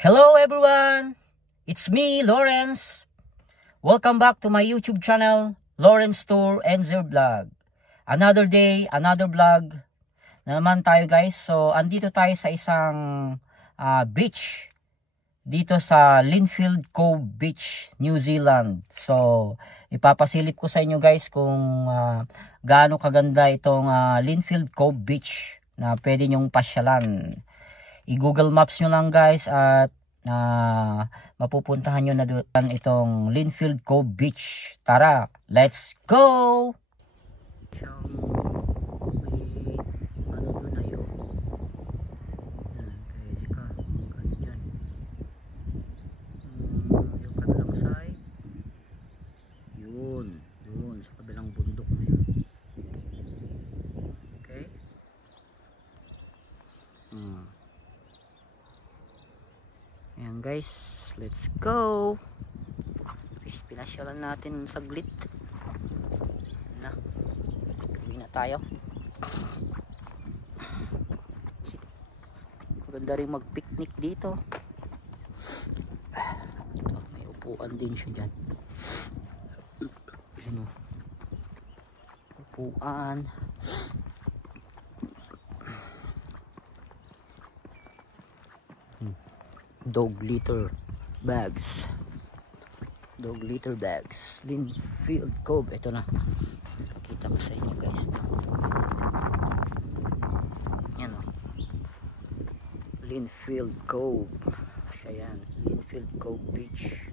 Hello everyone! It's me, Lawrence. Welcome back to my YouTube channel, Lawrence Tour and Zero Vlog. Another day, another vlog na naman tayo guys. So, andito tayo sa isang beach dito sa Linfield Cove Beach, New Zealand. So, ipapasilip ko sa inyo guys kung gaano kaganda itong Linfield Cove Beach na pwede nyong pasyalan. I-Google Maps nyo lang guys at mapupuntahan nyo na doon itong Linfield Cove Beach. Tara, let's go! Ano doon na yun? Pwede ka, ganyan. Yung kabilang side. Yun, sa kabilang bundok na yun. Okay? Ayan guys, let's go. Pinasyalan natin saglit na, uwi na tayo. Maganda rin mag picnic dito. May upuan din siya dyan. Upuan. Dog litter bags. Linfield Cove. Ito na, kita ko sa inyo guys. Yan o, Linfield Cove. Siya yan, Linfield Cove Beach.